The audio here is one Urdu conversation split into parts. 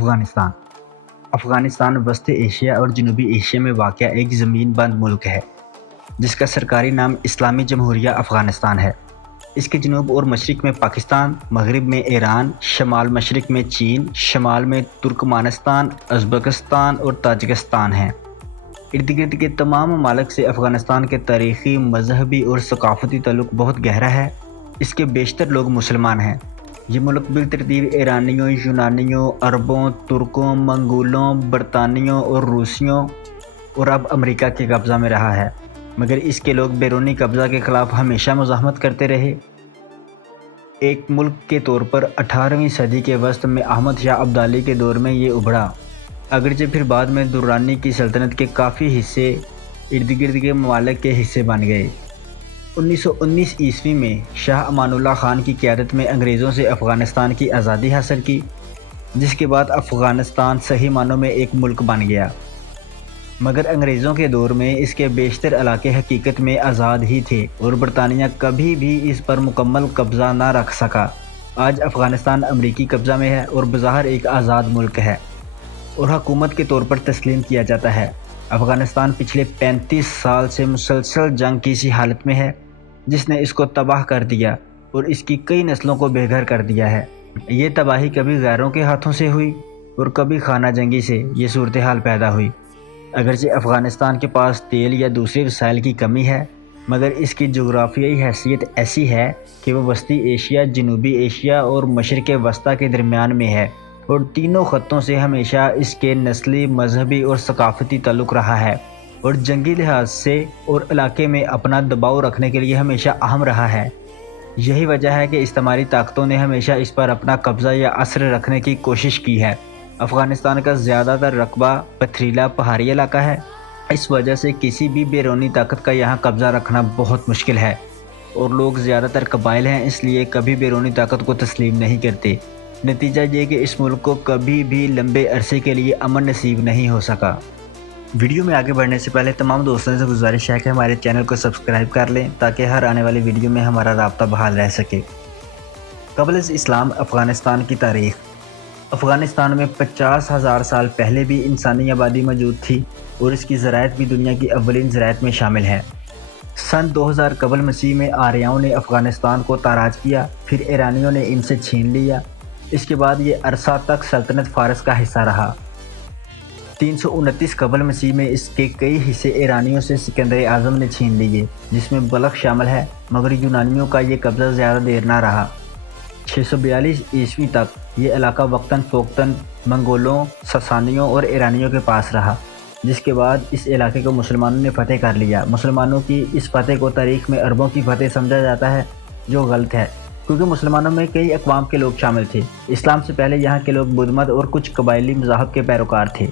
افغانستان افغانستان وسط ایشیا اور جنوبی ایشیا میں واقع ایک زمین بند ملک ہے جس کا سرکاری نام اسلامی جمہوریہ افغانستان ہے۔ اس کے جنوب اور مشرق میں پاکستان، مغرب میں ایران، شمال مشرق میں چین، شمال میں ترکمانستان، ازبکستان اور تاجکستان ہیں۔ ارد گرد کے تمام ممالک سے افغانستان کے تاریخی، مذہبی اور ثقافتی تعلق بہت گہرا ہے۔ اس کے بیشتر لوگ مسلمان ہیں۔ یہ ملک بالترتیب ایرانیوں، یونانیوں، عربوں، ترکوں، منگولوں، برطانویوں اور روسیوں اور اب امریکہ کے قبضہ میں رہا ہے، مگر اس کے لوگ بیرونی قبضہ کے خلاف ہمیشہ مزاحمت کرتے رہے۔ ایک ملک کے طور پر 18ویں صدی کے وسط میں احمد شاہ ابدالی کے دور میں یہ ابھرا، اگرچہ پھر بعد میں درانی کی سلطنت کے کافی حصے ارد گرد کے ممالک کے حصے بن گئے۔ 1919 عیسوی میں شاہ امان اللہ خان کی قیادت میں انگریزوں سے افغانستان کی آزادی حاصل کی، جس کے بعد افغانستان صحیح معنوں میں ایک ملک بن گیا، مگر انگریزوں کے دور میں اس کے بیشتر علاقے حقیقت میں آزاد ہی تھے اور برطانیہ کبھی بھی اس پر مکمل قبضہ نہ رکھ سکا۔ آج افغانستان امریکی قبضہ میں ہے اور بظاہر ایک آزاد ملک ہے اور حکومت کے طور پر تسلیم کیا جاتا ہے۔ افغانستان پچھلے 35 سال سے مسلسل جنگ کی سی حالت میں ہے، جس نے اس کو تباہ کر دیا اور اس کی کئی نسلوں کو بے گھر کر دیا ہے۔ یہ تباہی کبھی غیروں کے ہاتھوں سے ہوئی اور کبھی خانہ جنگی سے یہ صورتحال پیدا ہوئی۔ اگرچہ افغانستان کے پاس تیل یا دوسرے وسائل کی کمی ہے، مگر اس کی جغرافیائی حیثیت ایسی ہے کہ وہ وسطی ایشیا، جنوبی ایشیا اور مشرق وسطیٰ کے درمیان میں ہے اور تینوں خطوں سے ہمیشہ اس کے نسلی، مذہبی اور ثقافتی تعلق رہا ہے اور جنگی لحاظ سے اور علاقے میں اپنا دباؤ رکھنے کے لیے ہمیشہ اہم رہا ہے۔ یہی وجہ ہے کہ استعماری طاقتوں نے ہمیشہ اس پر اپنا قبضہ یا اثر رکھنے کی کوشش کی ہے۔ افغانستان کا زیادہ تر رقبہ پتھریلا پہاڑی علاقہ ہے، اس وجہ سے کسی بھی بیرونی طاقت کا یہاں قبضہ رکھنا بہت مشکل ہے اور لوگ زیادہ تر قبائل ہیں، اس لیے کبھی بیرونی طاقت کو تسلیم نہیں کرتے۔ نتیجہ یہ کہ اس ملک کو کبھی بھی لمبے عرصے کے لیے امن نصیب نہیں ہو سکا۔ ویڈیو میں آگے بڑھنے سے پہلے تمام دوستوں سے گزارش ہے کہ ہمارے چینل کو سبسکرائب کر لیں تاکہ ہر آنے والی ویڈیو میں ہمارا رابطہ بحال رہ سکے۔ قبل از اسلام افغانستان کی تاریخ۔ افغانستان میں 50,000 سال پہلے بھی انسانی آبادی موجود تھی اور اس کی زراعت بھی دنیا کی اولین زراعت میں شامل ہے۔ سن 2000 قبل مسیح میں آریاؤں نے افغانستان کو تاراج کیا، پھر ایرانیوں نے ان سے چھین لیا۔ اس کے بعد یہ عرصہ تک سلطنت فارس کا حصہ رہا۔ 329 قبل مسیح میں اس کے کئی حصے ایرانیوں سے سکندر اعظم نے چھین لیے، جس میں بلخ شامل ہے، مگر یونانیوں کا یہ قبضہ زیادہ دیر نہ رہا۔ 642 عیسوی تک یہ علاقہ وقتاً فوقتاً منگولوں، ساسانیوں اور ایرانیوں کے پاس رہا، جس کے بعد اس علاقے کو مسلمانوں نے فتح کر لیا۔ مسلمانوں کی اس فتح کو تاریخ میں عربوں کی فتح سمجھا جاتا ہے، جو غلط ہے، کیونکہ مسلمانوں میں کئی اقوام کے لوگ شامل تھے۔ اسلام سے پہلے یہاں کے لوگ بدھ مت اور کچھ قبائلی مذاہب کے پیروکار تھے۔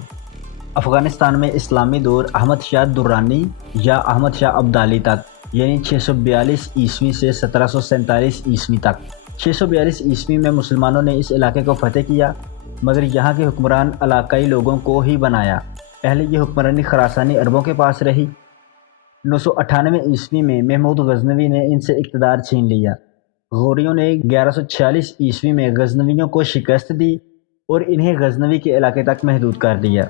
افغانستان میں اسلامی دور احمد شاہ درانی یا احمد شاہ ابدالی تک، یعنی 642 عیسوی سے 1747 عیسوی تک۔ 642 عیسوی میں مسلمانوں نے اس علاقے کو فتح کیا، مگر یہاں کے حکمران علاقائی لوگوں کو ہی بنایا۔ پہلے یہ حکمرانی خراسانی عربوں کے پاس رہی۔ 998 عیسوی میں محمود غزنوی نے ان سے اقتدار چھین لیا۔ غوریوں نے 1146 عیسوی میں غزنویوں کو شکست دی اور انہیں غزنوی کے علاقے تک محدود کر دیا۔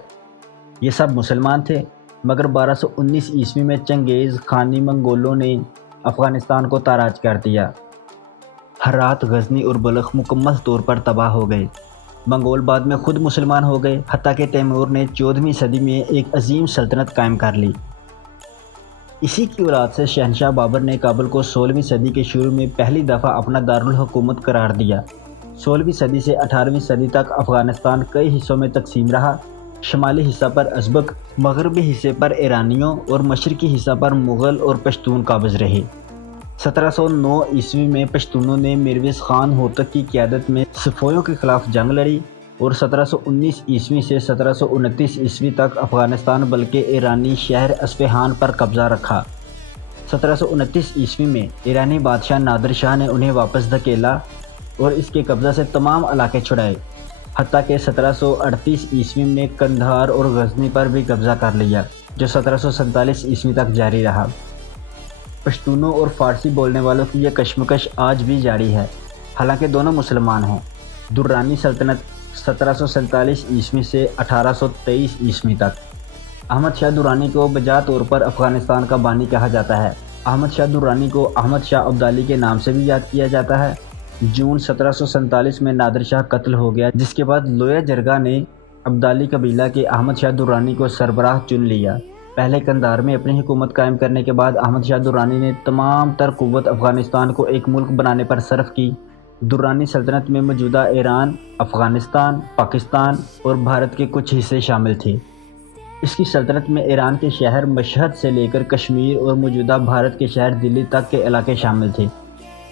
یہ سب مسلمان تھے، مگر 1219 عیسوی میں چنگیز خانی منگولوں نے افغانستان کو تاراج کر دیا۔ ہرات، غزنی اور بلخ مکمل طور پر تباہ ہو گئے۔ منگول بعد میں خود مسلمان ہو گئے، حتیٰ کہ تیمور نے 14ویں صدی میں ایک عظیم سلطنت قائم کر لی۔ اسی کی اولاد سے شہنشاہ بابر نے کابل کو 16ویں صدی کے شروع میں پہلی دفعہ اپنا دارالحکومت قرار دیا۔ 16ویں صدی سے 18ویں صدی تک افغانستان کئی حصوں میں تقسیم رہا۔ شمالی حصہ پر ازبک، مغربی حصے پر ایرانیوں اور مشرقی حصہ پر مغل اور پشتون قابض رہے۔ 1709 عیسوی میں پشتونوں نے میرویس خان ہوتک کی قیادت میں صفویوں کے خلاف جنگ لڑی اور 1719 عیسوی سے 1729 عیسوی تک افغانستان بلکہ ایرانی شہر اصفہان پر قبضہ رکھا۔ 1729 عیسوی میں ایرانی بادشاہ نادر شاہ نے انہیں واپس دھکیلا اور اس کے قبضہ سے تمام علاقے چھڑائے، حتیٰ کہ 1738 عیسوی میں قندھار اور غزنی پر بھی قبضہ کر لیا، جو 1747 عیسوی تک جاری رہا۔ پشتونوں اور فارسی بولنے والوں کی یہ کشمکش آج بھی جاری ہے، حالانکہ دونوں مسلمان ہیں۔ درانی سلطنت 1747 عیسوی سے 1823 عیسوی تک۔ احمد شاہ درانی کو بجا طور پر افغانستان کا بانی کہا جاتا ہے۔ احمد شاہ درانی کو احمد شاہ ابدالی کے نام سے بھی یاد کیا جاتا ہے۔ جون 1747 میں نادر شاہ قتل ہو گیا، جس کے بعد لویا جرگہ نے ابدالی قبیلہ کے احمد شاہ درانی کو سربراہ چن لیا۔ پہلے قندھار میں اپنی حکومت قائم کرنے کے بعد احمد شاہ درانی نے تمام تر قوت افغانستان کو ایک ملک بنانے پر صرف کی۔ درانی سلطنت میں موجودہ ایران، افغانستان، پاکستان اور بھارت کے کچھ حصے شامل تھے۔ اس کی سلطنت میں ایران کے شہر مشہد سے لے کر کشمیر اور موجودہ بھارت کے شہر دلی تک کے علاقے شامل تھے۔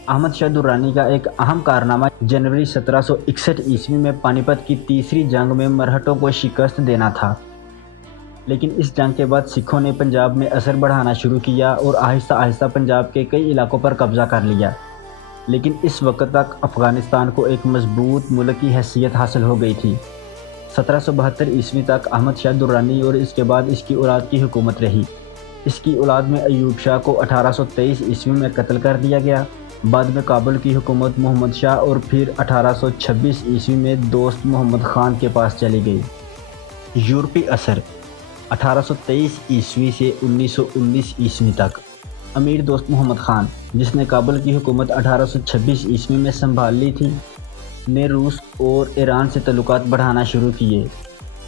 احمد شاہ درانی کا ایک اہم کارنامہ جنوری 1761 عیسوی میں پانی پت کی تیسری جنگ میں مرہٹوں کو شکست دینا تھا، لیکن اس جنگ کے بعد سکھوں نے پنجاب میں اثر بڑھانا شروع کیا اور آہستہ آہستہ پنجاب کے کئی علاقوں پر قبضہ کر لیا، لیکن اس وقت تک افغانستان کو ایک مضبوط ملک کی حیثیت حاصل ہو گئی تھی۔ 1772 عیسوی تک احمد شاہ درانی اور اس کے بعد اس کی اولاد کی حکومت رہی۔ اس کی اولاد میں ایوب شاہ کو 1823 عیسوی میں قتل کر دیا گیا۔ بعد میں کابل کی حکومت محمد شاہ اور پھر 1826 عیسوی میں دوست محمد خان کے پاس چلی گئی۔ یورپی اثر 1823 عیسوی سے 1919 عیسوی تک۔ امیر دوست محمد خان، جس نے کابل کی حکومت 1826 عیسوی میں سنبھال لی تھی، نے روس اور ایران سے تعلقات بڑھانا شروع کیے،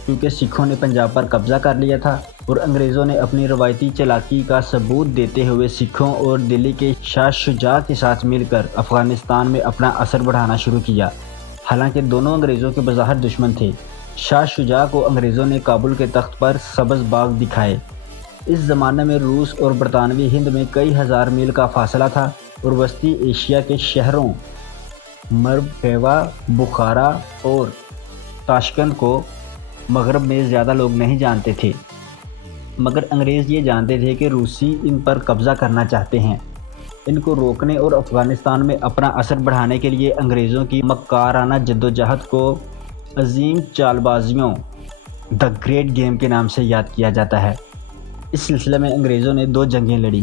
کیونکہ سکھوں نے پنجاب پر قبضہ کر لیا تھا اور انگریزوں نے اپنی روایتی چالاکی کا ثبوت دیتے ہوئے سکھوں اور دلی کے شاہ شجاع کے ساتھ مل کر افغانستان میں اپنا اثر بڑھانا شروع کیا۔ حالانکہ دونوں انگریزوں کے بظاہر دشمن تھے، شاہ شجاع کو انگریزوں نے کابل کے تخت پر سبز باغ دکھائے۔ اس زمانے میں روس اور برطانوی ہند میں کئی ہزار میل کا فاصلہ تھا اور وسطی ایشیا کے شہروں مرو، پیوا، بخارا اور تاشقند کو مغرب میں زیادہ لوگ نہیں جانتے تھے، مگر انگریز یہ جانتے تھے کہ روسی ان پر قبضہ کرنا چاہتے ہیں۔ ان کو روکنے اور افغانستان میں اپنا اثر بڑھانے کے لیے انگریزوں کی مکارانہ جدوجہد کو عظیم چال بازیوں دی گریٹ گیم کے نام سے یاد کیا جاتا ہے۔ اس سلسلے میں انگریزوں نے 2 جنگیں لڑیں۔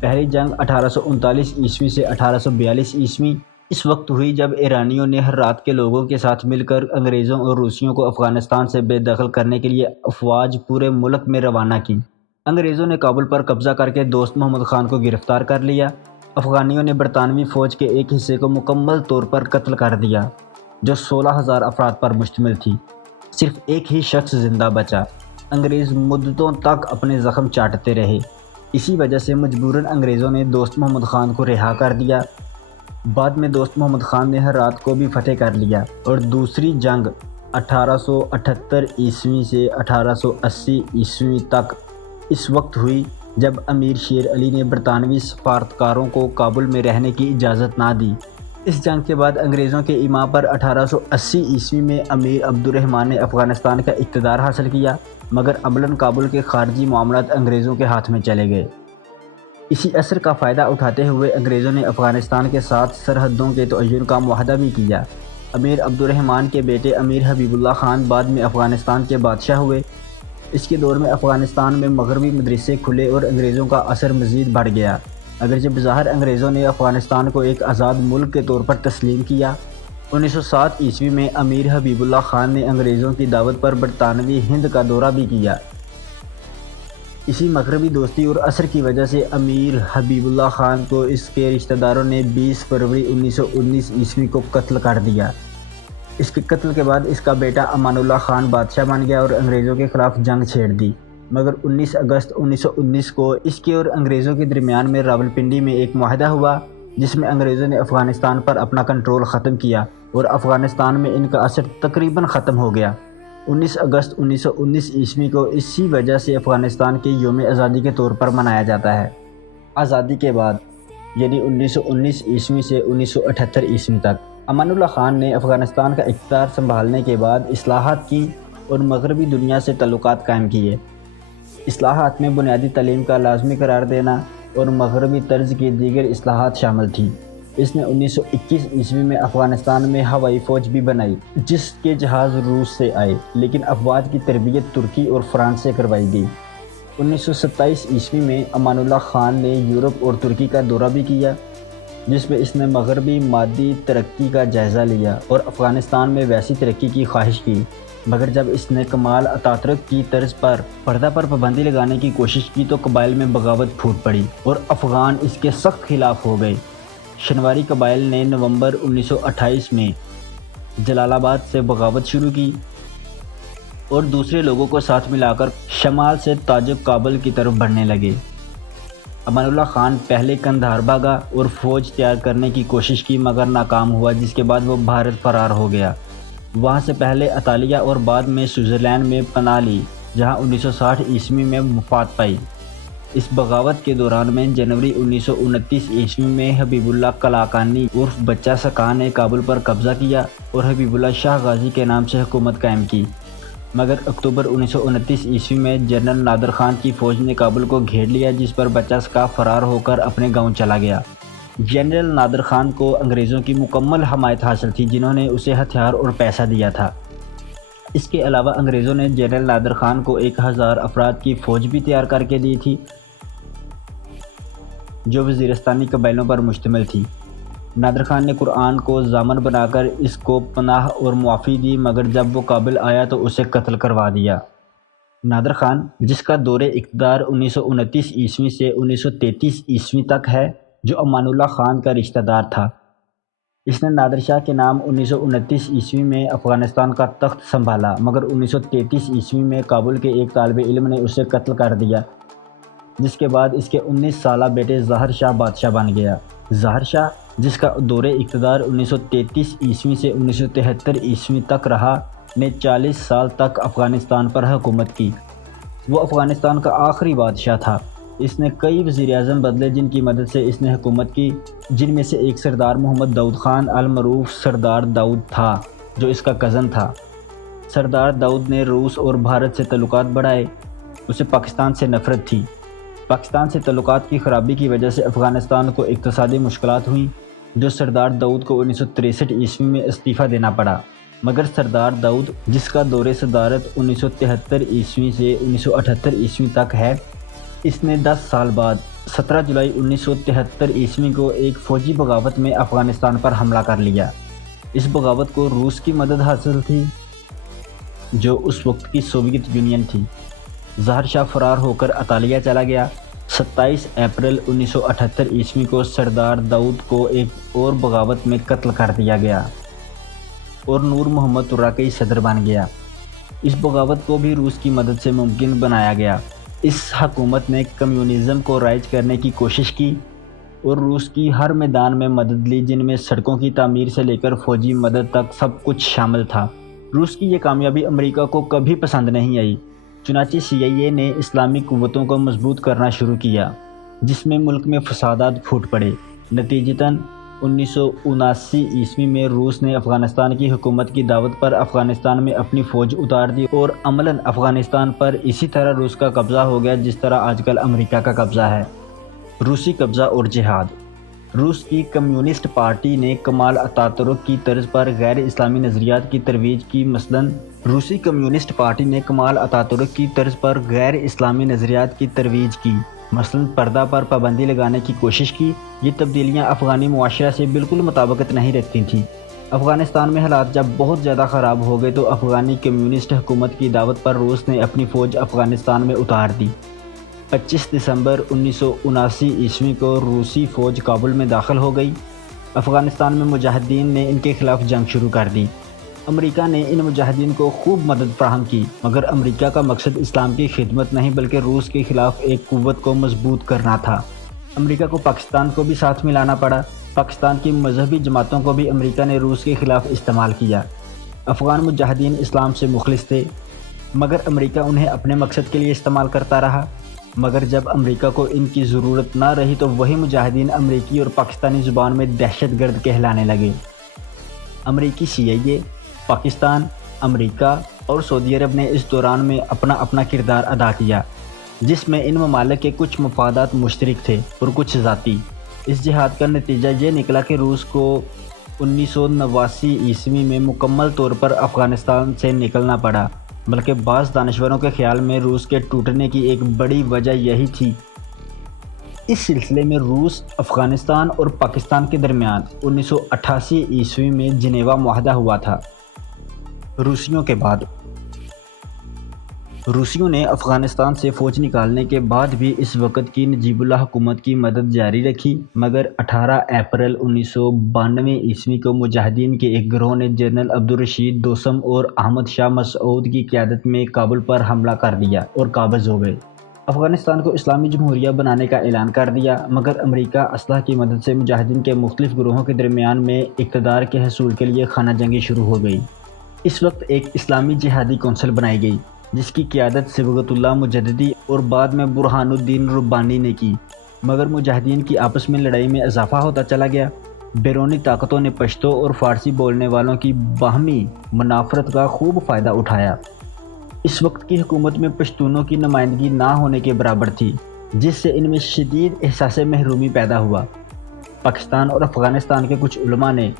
پہلی جنگ 1839 عیسوی سے 1842 عیسوی اس وقت ہوئی جب ایرانیوں نے ہرات کے لوگوں کے ساتھ مل کر انگریزوں اور روسیوں کو افغانستان سے بے دخل کرنے کے لیے افواج پورے ملک میں روانہ کی۔ انگریزوں نے کابل پر قبضہ کر کے دوست محمد خان کو گرفتار کر لیا۔ افغانیوں نے برطانوی فوج کے ایک حصے کو مکمل طور پر قتل کر دیا، جو 16,000 افراد پر مشتمل تھی۔ صرف ایک ہی شخص زندہ بچا۔ انگریز مدتوں تک اپنے زخم چاٹتے رہے۔ اسی وجہ سے مجبوراً انگریزوں نے دوست محمد خان کو رہا کر دیا۔ بعد میں دوست محمد خان نے ہرات کو بھی فتح کر لیا اور دوسری جنگ 1878 عیسوی سے 1880 عیسوی تک اس وقت ہوئی جب امیر شیر علی نے برطانوی سفارتکاروں کو کابل میں رہنے کی اجازت نہ دی۔ اس جنگ کے بعد انگریزوں کے ایما پر 1880 عیسوی میں امیر عبد الرحمن نے افغانستان کا اقتدار حاصل کیا، مگر عملاً کابل کے خارجی معاملات انگریزوں کے ہاتھ میں چلے گئے۔ اسی اثر کا فائدہ اٹھاتے ہوئے انگریزوں نے افغانستان کے ساتھ سرحدوں کے تعین کا معاہدہ بھی کیا۔ امیر عبد الرحمن کے بیٹے امیر حبیب اللہ خان بعد میں افغانستان کے بادشاہ ہوئے۔ اس کے دور میں افغانستان میں مغربی مدرسے کھلے اور انگریزوں کا اثر مزید بڑھ گیا۔ اگرچہ بظاہر انگریزوں نے افغانستان کو ایک آزاد ملک کے طور پر تسلیم کیا۔ 1907 عیسوی میں امیر حبیب اللہ خان نے انگریزوں کی دعوت پر برطانوی ہند کا دورہ بھی کیا۔ اسی مغربی دوستی اور اثر کی وجہ سے امیر حبیب اللہ خان کو اس کے رشتہ داروں نے 20 فروری 1919 عیسوی کو قتل کر دیا۔ اس کے قتل کے بعد اس کا بیٹا امان اللہ خان بادشاہ بن گیا اور انگریزوں کے خلاف جنگ چھیڑ دی، مگر 19 اگست 1919 کو اس کے اور انگریزوں کے درمیان میں راولپنڈی میں ایک معاہدہ ہوا، جس میں انگریزوں نے افغانستان پر اپنا کنٹرول ختم کیا اور افغانستان میں ان کا اثر تقریباً ختم ہو گیا۔ 19 اگست 1919 عیسوی کو اسی وجہ سے افغانستان کے یوم آزادی کے طور پر منایا جاتا ہے۔ آزادی کے بعد یعنی 1919 عیسوی سے 1978 عیسوی تک امان اللہ خان نے افغانستان کا اقتدار سنبھالنے کے بعد اصلاحات کی اور مغربی دنیا سے تعلقات قائم کیے۔ اصلاحات میں بنیادی تعلیم کا لازمی قرار دینا اور مغربی طرز کی دیگر اصلاحات شامل تھیں۔ اس نے 1921 عیسوی میں افغانستان میں ہوائی فوج بھی بنائی، جس کے جہاز روس سے آئے، لیکن افواج کی تربیت ترکی اور فرانس سے کروائی گئی۔ 1927 عیسوی میں امان اللہ خان نے یورپ اور ترکی کا دورہ بھی کیا۔ جس میں اس نے مغربی مادی ترقی کا جائزہ لیا اور افغانستان میں ویسی ترقی کی خواہش کی، مگر جب اس نے کمال اتاترک کی طرز پر پردہ پر پابندی لگانے کی کوشش کی تو قبائل میں بغاوت پھوٹ پڑی اور افغان اس کے سخت خلاف ہو گئے۔ شنواری قبائل نے نومبر 1928 میں جلال آباد سے بغاوت شروع کی اور دوسرے لوگوں کو ساتھ ملا کر شمال سے تاجک کابل کی طرف بڑھنے لگے۔ امان اللہ خان پہلے قندھار بھاگا اور فوج تیار کرنے کی کوشش کی مگر ناکام ہوا، جس کے بعد وہ بھارت فرار ہو گیا۔ وہاں سے پہلے اطالیہ اور بعد میں سوئٹزرلینڈ میں پناہ لی، جہاں 1960 عیسوی میں وفات پائی۔ اس بغاوت کے دوران میں جنوری 1929 عیسوی میں حبیب اللہ کلاکانی عرف بچہ سکا نے کابل پر قبضہ کیا اور حبیب اللہ شاہ غازی کے نام سے حکومت قائم کی، مگر اکتوبر 1929 عیسوی میں جنرل نادر خان کی فوج نے کابل کو گھیر لیا، جس پر بچہ سکا فرار ہو کر اپنے گاؤں چلا گیا۔ جنرل نادر خان کو انگریزوں کی مکمل حمایت حاصل تھی، جنہوں نے اسے ہتھیار اور پیسہ دیا تھا۔ اس کے علاوہ انگریزوں نے جنرل نادر خان کو 1000 افراد کی فوج بھی تیار کر کے دی تھی، جو وزیرستانی قبائلوں پر مشتمل تھی۔ نادر خان نے قرآن کو ضامن بنا کر اس کو پناہ اور معافی دی، مگر جب وہ کابل آیا تو اسے قتل کروا دیا۔ نادر خان، جس کا دور اقتدار 1929 عیسوی سے 1933 عیسوی تک ہے، جو امان اللہ خان کا رشتہ دار تھا، اس نے نادر شاہ کے نام 1929 عیسوی میں افغانستان کا تخت سنبھالا، مگر 1933 عیسوی میں کابل کے ایک طالب علم نے اسے قتل کر دیا، جس کے بعد اس کے 19 سالہ بیٹے ظاہر شاہ بادشاہ بن گیا۔ ظاہر شاہ، جس کا دور اقتدار 1933 عیسوی سے 1973 عیسوی تک رہا، نے 40 سال تک افغانستان پر حکومت کی۔ وہ افغانستان کا آخری بادشاہ تھا۔ اس نے کئی وزیر اعظم بدلے جن کی مدد سے اس نے حکومت کی، جن میں سے ایک سردار محمد داؤد خان المعروف سردار داؤد تھا، جو اس کا کزن تھا۔ سردار داؤد نے روس اور بھارت سے تعلقات بڑھائے۔ اسے پاکستان سے نفرت تھی۔ پاکستان سے تعلقات کی خرابی کی وجہ سے افغانستان کو اقتصادی مشکلات ہوئیں، جو سردار داؤد کو 1963 عیسوی میں استعفیٰ دینا پڑا، مگر سردار داؤد، جس کا دور صدارت 1973 عیسوی سے 1978 عیسوی تک ہے، اس نے 10 سال بعد 17 جولائی 1973 عیسوی کو ایک فوجی بغاوت میں افغانستان پر حملہ کر لیا۔ اس بغاوت کو روس کی مدد حاصل تھی، جو اس وقت کی سوویت یونین تھی۔ ظاہر شاہ فرار ہو کر اطالیہ چلا گیا۔ 27 اپریل 1978 عیسوی کو سردار داؤد کو ایک اور بغاوت میں قتل کر دیا گیا اور نور محمد تراقی صدر بن گیا۔ اس بغاوت کو بھی روس کی مدد سے ممکن بنایا گیا۔ اس حکومت نے کمیونزم کو رائج کرنے کی کوشش کی اور روس کی ہر میدان میں مدد لی، جن میں سڑکوں کی تعمیر سے لے کر فوجی مدد تک سب کچھ شامل تھا۔ روس کی یہ کامیابی امریکہ کو کبھی پسند نہیں آئی، چنانچہ CIA نے اسلامی قوتوں کو مضبوط کرنا شروع کیا، جس میں ملک میں فسادات پھوٹ پڑے۔ نتیجتاً 1979 عیسوی میں روس نے افغانستان کی حکومت کی دعوت پر افغانستان میں اپنی فوج اتار دی اور عملاً افغانستان پر اسی طرح روس کا قبضہ ہو گیا جس طرح آج کل امریکہ کا قبضہ ہے۔ روسی قبضہ اور جہاد۔ روس کی کمیونسٹ پارٹی نے کمال اتاترک کی طرز پر غیر اسلامی نظریات کی ترویج کی۔ مثلاً روسی کمیونسٹ پارٹی نے کمال اتاترک کی طرز پر غیر اسلامی نظریات کی ترویج کی، مثلاً پردہ پر پابندی لگانے کی کوشش کی۔ یہ تبدیلیاں افغانی معاشرہ سے بالکل مطابقت نہیں رکھتی تھیں۔ افغانستان میں حالات جب بہت زیادہ خراب ہو گئے تو افغانی کمیونسٹ حکومت کی دعوت پر روس نے اپنی فوج افغانستان میں اتار دی۔ 25 دسمبر 1979 عیسوی کو روسی فوج کابل میں داخل ہو گئی۔ افغانستان میں مجاہدین نے ان کے خلاف جنگ شروع کر دی۔ امریکہ نے ان مجاہدین کو خوب مدد فراہم کی، مگر امریکہ کا مقصد اسلام کی خدمت نہیں بلکہ روس کے خلاف ایک قوت کو مضبوط کرنا تھا۔ امریکہ کو پاکستان کو بھی ساتھ ملانا پڑا۔ پاکستان کی مذہبی جماعتوں کو بھی امریکہ نے روس کے خلاف استعمال کیا۔ افغان مجاہدین اسلام سے مخلص تھے، مگر امریکہ انہیں اپنے مقصد کے لیے استعمال کرتا رہا۔ مگر جب امریکہ کو ان کی ضرورت نہ رہی تو وہی مجاہدین امریکی اور پاکستانی زبان میں دہشت گرد کہلانے لگے۔ امریکی CIA، پاکستان، امریکہ اور سعودی عرب نے اس دوران میں اپنا اپنا کردار ادا کیا، جس میں ان ممالک کے کچھ مفادات مشترک تھے اور کچھ ذاتی۔ اس جہاد کا نتیجہ یہ نکلا کہ روس کو 1989 عیسوی میں مکمل طور پر افغانستان سے نکلنا پڑا، بلکہ بعض دانشوروں کے خیال میں روس کے ٹوٹنے کی ایک بڑی وجہ یہی تھی اس سلسلے میں روس، افغانستان اور پاکستان کے درمیان 1988 میں جنیوا معاہدہ ہوا تھا۔ روسیوں کے بعد روسیوں نے افغانستان سے فوج نکالنے کے بعد بھی اس وقت کی نجیب اللہ حکومت کی مدد جاری رکھی، مگر 18 اپریل 1992 کو مجاہدین کے ایک گروہ نے جنرل عبدالرشید دوستم اور احمد شاہ مسعود کی قیادت میں کابل پر حملہ کر دیا اور قابض ہو گئے۔ افغانستان کو اسلامی جمہوریہ بنانے کا اعلان کر دیا، مگر امریکہ اسلحہ کی مدد سے مجاہدین کے مختلف گروہوں کے درمیان میں اقتدار کے حصول کے لیے خانہ جنگی شروع ہو گئی۔ اس وقت ایک اسلامی جہادی کونسل بنائی گئی، جس کی قیادت صبغت اللہ مجددی اور بعد میں برہان الدین ربانی نے کی، مگر مجاہدین کی آپس میں لڑائی میں اضافہ ہوتا چلا گیا۔ بیرونی طاقتوں نے پشتو اور فارسی بولنے والوں کی باہمی منافرت کا خوب فائدہ اٹھایا۔ اس وقت کی حکومت میں پشتونوں کی نمائندگی نہ ہونے کے برابر تھی، جس سے ان میں شدید احساس محرومی پیدا ہوا۔ پاکستان اور افغانستان کے کچھ علماء نے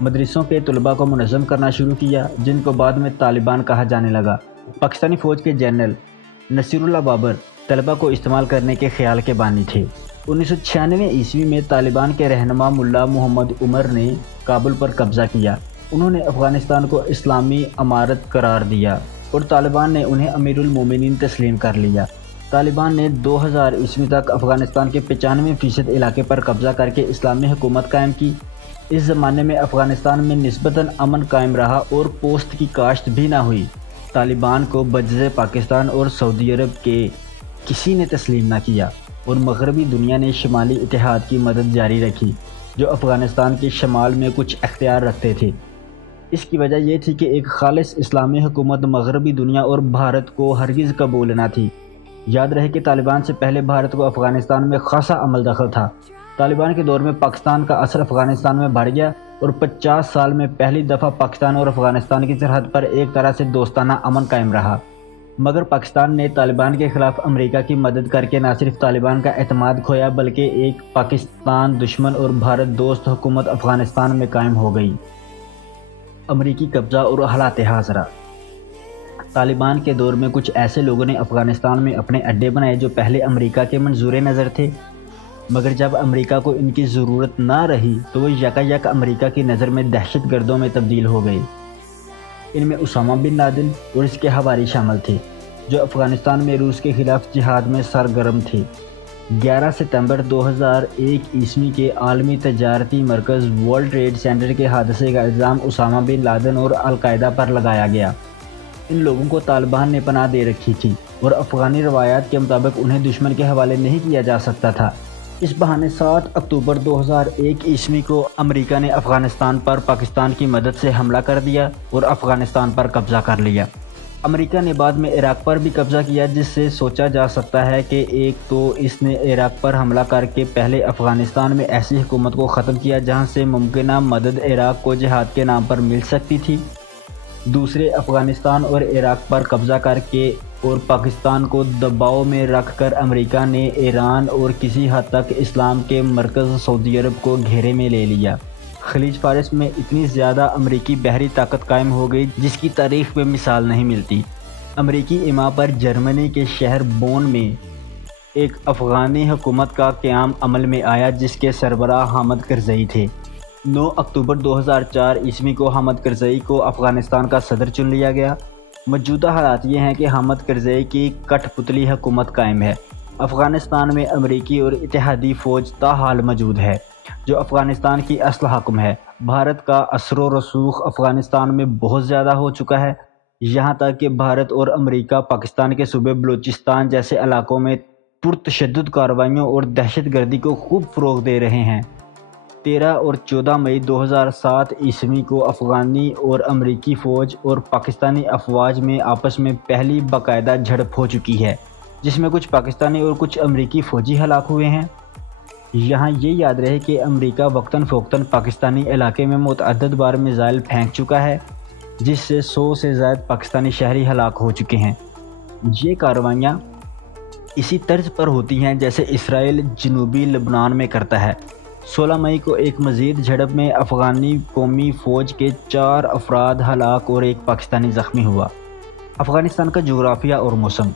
مدرسوں کے طلباء کو منظم کرنا شروع کیا، جن کو بعد میں طالبان کہا جانے لگا۔ پاکستانی فوج کے جنرل نصیر اللہ بابر طلباء کو استعمال کرنے کے خیال کے بانی تھے۔ 1996 میں طالبان کے رہنما ملا محمد عمر نے کابل پر قبضہ کیا۔ انہوں نے افغانستان کو اسلامی امارت قرار دیا اور طالبان نے انہیں امیر المومنین تسلیم کر لیا۔ طالبان نے 2000 تک افغانستان کے 95% علاقے پر قبضہ کر کے اسلامی حکومت قائم کی۔ اس زمانے میں افغانستان میں نسبتاً امن قائم رہا اور پوست کی کاشت بھی نہ ہوئی۔ طالبان کو بجز پاکستان اور سعودی عرب کے کسی نے تسلیم نہ کیا اور مغربی دنیا نے شمالی اتحاد کی مدد جاری رکھی، جو افغانستان کے شمال میں کچھ اختیار رکھتے تھے۔ اس کی وجہ یہ تھی کہ ایک خالص اسلامی حکومت مغربی دنیا اور بھارت کو ہرگز قبول نہ تھی۔ یاد رہے کہ طالبان سے پہلے بھارت کو افغانستان میں خاصا عمل دخل تھا۔ طالبان کے دور میں پاکستان کا اثر افغانستان میں بڑھ گیا اور 50 سال میں پہلی دفعہ پاکستان اور افغانستان کی سرحد پر ایک طرح سے دوستانہ امن قائم رہا۔ مگر پاکستان نے طالبان کے خلاف امریکہ کی مدد کر کے نہ صرف طالبان کا اعتماد کھویا، بلکہ ایک پاکستان دشمن اور بھارت دوست حکومت افغانستان میں قائم ہو گئی۔ امریکی قبضہ اور حالات حاضرہ۔ طالبان کے دور میں کچھ ایسے لوگوں نے افغانستان میں اپنے اڈے بنائے جو پہلے امریکہ کے منظور نظر تھے، مگر جب امریکہ کو ان کی ضرورت نہ رہی تو وہ یکا امریکہ کی نظر میں دہشت گردوں میں تبدیل ہو گئے۔ ان میں اسامہ بن لادن اور اس کے حواری شامل تھے، جو افغانستان میں روس کے خلاف جہاد میں سرگرم تھے۔ 11 ستمبر 2001 کے عالمی تجارتی مرکز ورلڈ ٹریڈ سینٹر کے حادثے کا الزام اسامہ بن لادن اور القاعدہ پر لگایا گیا۔ ان لوگوں کو طالبان نے پناہ دے رکھی تھی اور افغانی روایات کے مطابق انہیں دشمن کے حوالے نہیں کیا جا سکتا تھا۔ اس بہانے 7 اکتوبر 2001 کو امریکہ نے افغانستان پر پاکستان کی مدد سے حملہ کر دیا اور افغانستان پر قبضہ کر لیا۔ امریکہ نے بعد میں عراق پر بھی قبضہ کیا، جس سے سوچا جا سکتا ہے کہ ایک تو اس نے عراق پر حملہ کر کے پہلے افغانستان میں ایسی حکومت کو ختم کیا جہاں سے ممکنہ مدد عراق کو جہاد کے نام پر مل سکتی تھی، دوسرے افغانستان اور عراق پر قبضہ کر کے اور پاکستان کو دباؤ میں رکھ کر امریکہ نے ایران اور کسی حد تک اسلام کے مرکز سعودی عرب کو گھیرے میں لے لیا۔ خلیج فارس میں اتنی زیادہ امریکی بحری طاقت قائم ہو گئی جس کی تاریخ میں مثال نہیں ملتی۔ امریکی اما پر جرمنی کے شہر بون میں ایک افغانی حکومت کا قیام عمل میں آیا، جس کے سربراہ حامد کرزئی تھے۔ 9 اکتوبر 2004 کو حامد کرزئی کو افغانستان کا صدر چن لیا گیا۔ موجودہ حالات یہ ہیں کہ حامد کرزئی کی کٹ پتلی حکومت قائم ہے۔ افغانستان میں امریکی اور اتحادی فوج تاحال موجود ہے، جو افغانستان کی اصل حاکم ہے۔ بھارت کا اثر و رسوخ افغانستان میں بہت زیادہ ہو چکا ہے، یہاں تک کہ بھارت اور امریکہ پاکستان کے صوبے بلوچستان جیسے علاقوں میں پرتشدد کارروائیوں اور دہشت گردی کو خوب فروغ دے رہے ہیں۔ 13 اور 14 مئی 2007 کو افغانی اور امریکی فوج اور پاکستانی افواج میں آپس میں پہلی باقاعدہ جھڑپ ہو چکی ہے، جس میں کچھ پاکستانی اور کچھ امریکی فوجی ہلاک ہوئے ہیں۔ یہاں یہ یاد رہے کہ امریکہ وقتاً فوقتاً پاکستانی علاقے میں متعدد بار میزائل پھینک چکا ہے، جس سے 100 سے زائد پاکستانی شہری ہلاک ہو چکے ہیں۔ یہ کارروائیاں اسی طرز پر ہوتی ہیں جیسے اسرائیل جنوبی لبنان میں کرتا ہے۔ 16 مئی کو ایک مزید جھڑپ میں افغانی قومی فوج کے 4 افراد ہلاک اور ایک پاکستانی زخمی ہوا۔ افغانستان کا جغرافیہ اور موسم۔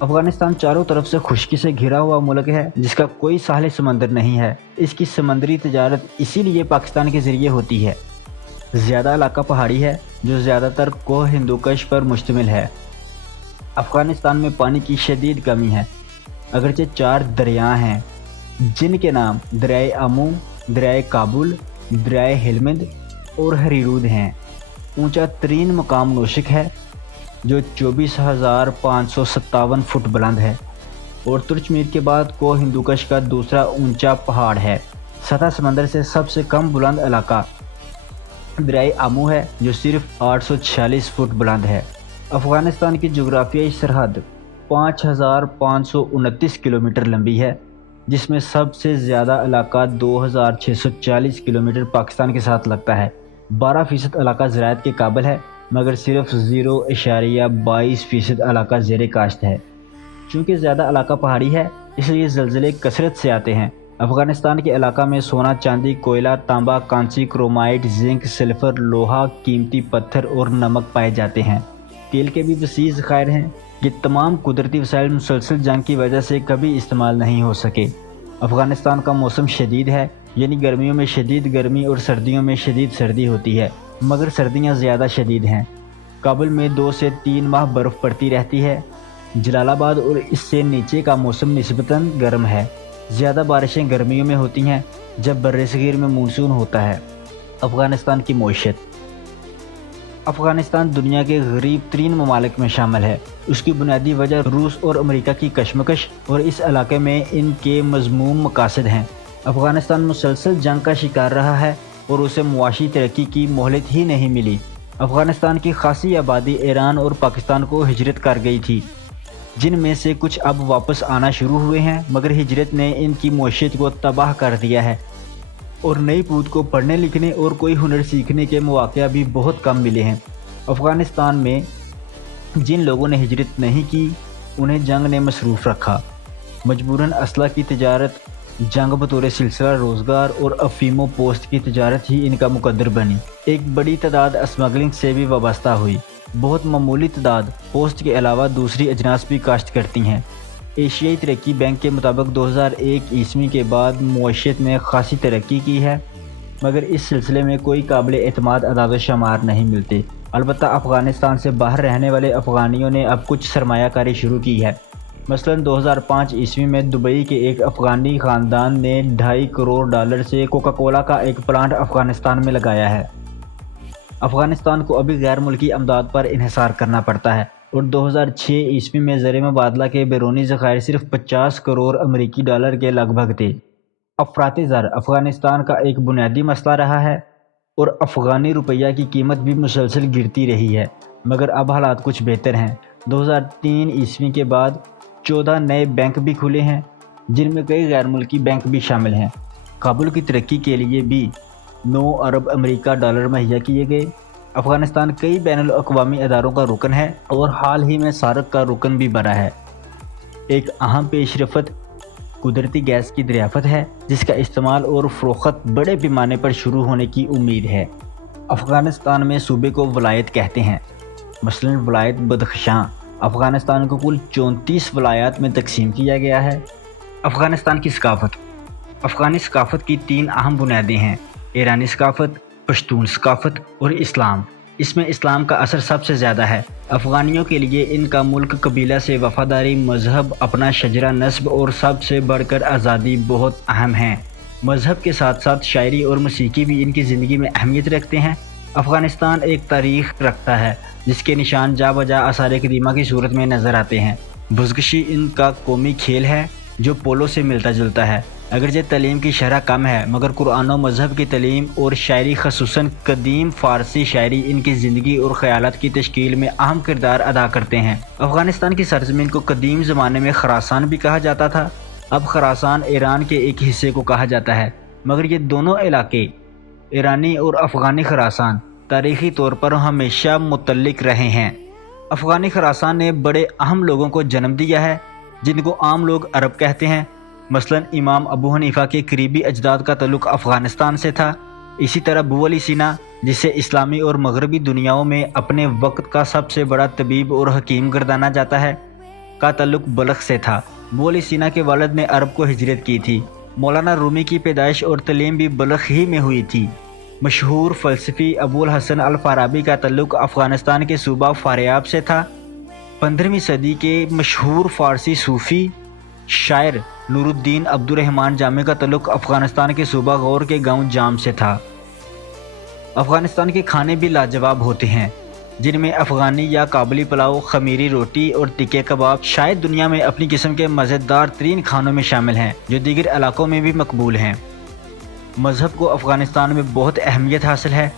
افغانستان چاروں طرف سے خشکی سے گھرا ہوا ملک ہے جس کا کوئی ساحل سمندر نہیں ہے۔ اس کی سمندری تجارت اسی لیے پاکستان کے ذریعے ہوتی ہے۔ زیادہ علاقہ پہاڑی ہے جو زیادہ تر کوہ ہندوکش پر مشتمل ہے۔ افغانستان میں پانی کی شدید کمی ہے، اگرچہ 4 دریا ہیں جن کے نام دریائے آمو، دریائے کابل، دریائے ہلمند اور ہریرود ہیں۔ اونچا ترین مقام نوشک ہے جو 24,557 فٹ بلند ہے اور ترچ میر کے بعد کوہ ہندوکش کا دوسرا اونچا پہاڑ ہے۔ سطح سمندر سے سب سے کم بلند علاقہ دریائے آمو ہے جو صرف 846 فٹ بلند ہے۔ افغانستان کی جغرافیائی سرحد 5,529 کلومیٹر لمبی ہے، جس میں سب سے زیادہ علاقہ 2,640 کلومیٹر پاکستان کے ساتھ لگتا ہے۔ 12% علاقہ زراعت کے قابل ہے مگر صرف 0.22% علاقہ زیر کاشت ہے۔ چونکہ زیادہ علاقہ پہاڑی ہے اس لیے زلزلے کثرت سے آتے ہیں۔ افغانستان کے علاقہ میں سونا، چاندی، کوئلہ، تانبا، کانسی، کرومائٹ، زنک، سلفر، لوہا، قیمتی پتھر اور نمک پائے جاتے ہیں۔ تیل کے بھی وسیع ذخائر ہیں۔ یہ تمام قدرتی وسائل مسلسل جنگ کی وجہ سے کبھی استعمال نہیں ہو سکے۔ افغانستان کا موسم شدید ہے، یعنی گرمیوں میں شدید گرمی اور سردیوں میں شدید سردی ہوتی ہے، مگر سردیاں زیادہ شدید ہیں۔ کابل میں 2 سے 3 ماہ برف پڑتی رہتی ہے۔ جلال آباد اور اس سے نیچے کا موسم نسبتاً گرم ہے۔ زیادہ بارشیں گرمیوں میں ہوتی ہیں جب برصغیر میں مونسون ہوتا ہے۔ افغانستان کی معیشت۔ افغانستان دنیا کے غریب ترین ممالک میں شامل ہے۔ اس کی بنیادی وجہ روس اور امریکہ کی کشمکش اور اس علاقے میں ان کے مذموم مقاصد ہیں۔ افغانستان مسلسل جنگ کا شکار رہا ہے اور اسے معاشی ترقی کی مہلت ہی نہیں ملی۔ افغانستان کی خاصی آبادی ایران اور پاکستان کو ہجرت کر گئی تھی، جن میں سے کچھ اب واپس آنا شروع ہوئے ہیں، مگر ہجرت نے ان کی معیشت کو تباہ کر دیا ہے اور نئی پود کو پڑھنے لکھنے اور کوئی ہنر سیکھنے کے مواقع بھی بہت کم ملے ہیں۔ افغانستان میں جن لوگوں نے ہجرت نہیں کی انہیں جنگ نے مصروف رکھا۔ مجبوراً اسلحہ کی تجارت، جنگ بطور سلسلہ روزگار اور افیم و پوست کی تجارت ہی ان کا مقدر بنی۔ ایک بڑی تعداد اسمگلنگ سے بھی وابستہ ہوئی۔ بہت معمولی تعداد پوسٹ کے علاوہ دوسری اجناس بھی کاشت کرتی ہیں۔ ایشیائی ترقی بینک کے مطابق 2001 کے بعد معیشت نے خاصی ترقی کی ہے، مگر اس سلسلے میں کوئی قابل اعتماد اعداد و شمار نہیں ملتے۔ البتہ افغانستان سے باہر رہنے والے افغانیوں نے اب کچھ سرمایہ کاری شروع کی ہے۔ مثلاً 2005 میں دبئی کے ایک افغانی خاندان نے $2.5 کروڑ سے کوکا کولا کا ایک پلانٹ افغانستان میں لگایا ہے۔ افغانستان کو ابھی غیر ملکی امداد پر انحصار کرنا پڑتا ہے اور 2006 میں زر مبادلہ کے بیرونی ذخائر صرف $50 کروڑ کے لگ بھگ تھے۔ افراط زر افغانستان کا ایک بنیادی مسئلہ رہا ہے اور افغانی روپیہ کی قیمت بھی مسلسل گرتی رہی ہے، مگر اب حالات کچھ بہتر ہیں۔ 2003 کے بعد 14 نئے بینک بھی کھلے ہیں جن میں کئی غیر ملکی بینک بھی شامل ہیں۔ کابل کی ترقی کے لیے بھی 9 ارب امریکہ ڈالر مہیا کیے گئے۔ افغانستان کئی بین الاقوامی اداروں کا رکن ہے اور حال ہی میں سارک کا رکن بھی بنا ہے۔ ایک اہم پیش رفت قدرتی گیس کی دریافت ہے جس کا استعمال اور فروخت بڑے پیمانے پر شروع ہونے کی امید ہے۔ افغانستان میں صوبے کو ولایت کہتے ہیں، مثلاً ولایت بدخشاں۔ افغانستان کو کل 34 ولایات میں تقسیم کیا گیا ہے۔ افغانستان کی ثقافت۔ افغانی ثقافت کی 3 اہم بنیادیں ہیں: ایرانی ثقافت، پشتون ثقافت اور اسلام۔ اس میں اسلام کا اثر سب سے زیادہ ہے۔ افغانیوں کے لیے ان کا ملک، قبیلہ سے وفاداری، مذہب، اپنا شجرہ نسب اور سب سے بڑھ کر آزادی بہت اہم ہیں۔ مذہب کے ساتھ ساتھ شاعری اور موسیقی بھی ان کی زندگی میں اہمیت رکھتے ہیں۔ افغانستان ایک تاریخ رکھتا ہے جس کے نشان جا بجا آثار قدیمہ کی صورت میں نظر آتے ہیں۔ بزکشی ان کا قومی کھیل ہے جو پولو سے ملتا جلتا ہے۔ اگرچہ تعلیم کی شرح کم ہے مگر قرآن و مذہب کی تعلیم اور شاعری، خصوصاً قدیم فارسی شاعری، ان کی زندگی اور خیالات کی تشکیل میں اہم کردار ادا کرتے ہیں۔ افغانستان کی سرزمین کو قدیم زمانے میں خراسان بھی کہا جاتا تھا۔ اب خراسان ایران کے ایک حصے کو کہا جاتا ہے، مگر یہ دونوں علاقے، ایرانی اور افغانی خراسان، تاریخی طور پر ہمیشہ متعلق رہے ہیں۔ افغانی خراسان نے بڑے اہم لوگوں کو جنم دیا ہے جن کو عام لوگ عرب کہتے ہیں۔ مثلاً امام ابو حنیفہ کے قریبی اجداد کا تعلق افغانستان سے تھا۔ اسی طرح ابو علی سینا، جسے اسلامی اور مغربی دنیاؤں میں اپنے وقت کا سب سے بڑا طبیب اور حکیم گردانا جاتا ہے، کا تعلق بلخ سے تھا۔ ابو علی سینا کے والد نے عرب کو ہجرت کی تھی۔ مولانا رومی کی پیدائش اور تعلیم بھی بلخ ہی میں ہوئی تھی۔ مشہور فلسفی ابو الحسن الفارابی کا تعلق افغانستان کے صوبہ فاریاب سے تھا۔ 15ویں صدی کے مشہور فارسی صوفی شاعر نور الدین عبد الرحمن جامی کا تعلق افغانستان کے صوبہ غور کے گاؤں جام سے تھا۔ افغانستان کے کھانے بھی لاجواب ہوتے ہیں، جن میں افغانی یا کابلی پلاؤ، خمیری روٹی اور ٹکے کباب شاید دنیا میں اپنی قسم کے مزیدار ترین کھانوں میں شامل ہیں، جو دیگر علاقوں میں بھی مقبول ہیں۔ مذہب کو افغانستان میں بہت اہمیت حاصل ہے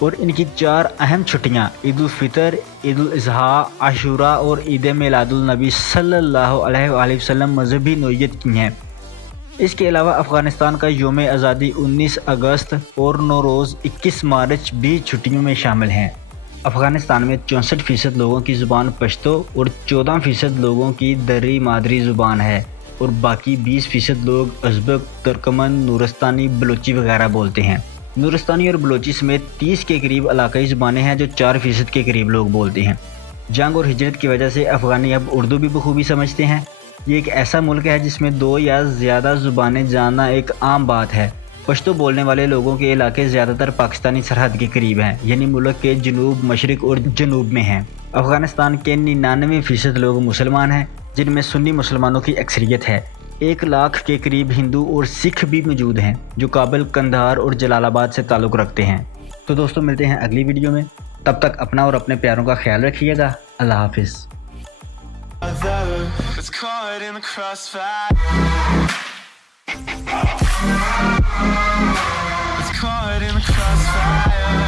اور ان کی 4 اہم چھٹیاں عید الفطر، عید الاضحیٰ، عاشوراء اور عید میلاد النبی صلی اللہ علیہ وآلہ وسلم مذہبی نوعیت کی ہیں۔ اس کے علاوہ افغانستان کا یوم آزادی 19 اگست اور نوروز 21 مارچ بھی چھٹیوں میں شامل ہیں۔ افغانستان میں 64% لوگوں کی زبان پشتو اور 14% لوگوں کی دری مادری زبان ہے اور باقی 20% لوگ ازبک، ترکمن، نورستانی، بلوچی وغیرہ بولتے ہیں۔ نورستانی اور بلوچی سمیت 30 کے قریب علاقائی زبانیں ہیں جو 4% کے قریب لوگ بولتے ہیں۔ جنگ اور ہجرت کی وجہ سے افغانی اب اردو بھی بخوبی سمجھتے ہیں۔ یہ ایک ایسا ملک ہے جس میں 2 یا زیادہ زبانیں جاننا ایک عام بات ہے۔ پشتو بولنے والے لوگوں کے علاقے زیادہ تر پاکستانی سرحد کے قریب ہیں، یعنی ملک کے جنوب، مشرق اور جنوب میں ہیں۔ افغانستان کے 99% لوگ مسلمان ہیں، جن میں سنی مسلمانوں کی اکثریت ہے۔ 1 لاکھ کے قریب ہندو اور سکھ بھی موجود ہیں، جو کابل، قندھار اور جلال آباد سے تعلق رکھتے ہیں۔ تو دوستوں، ملتے ہیں اگلی ویڈیو میں، تب تک اپنا اور اپنے پیاروں کا خیال رکھیے گا۔ اللہ حافظ۔ It's caught in the crossfire. It's caught in the crossfire.